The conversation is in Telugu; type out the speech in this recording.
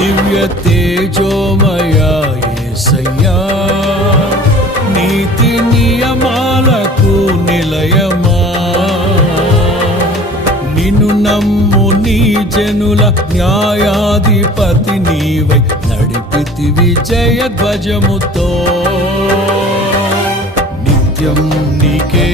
దివ్య తేజోమయా యేసయ్యా, నీతి నియమాలకు నిలయమా, నిన్ను నమ్ము నీ జనుల న్యాయాధిపతి నీవై నడిపితి విజయ ధ్వజముతో. నిత్యం నీకే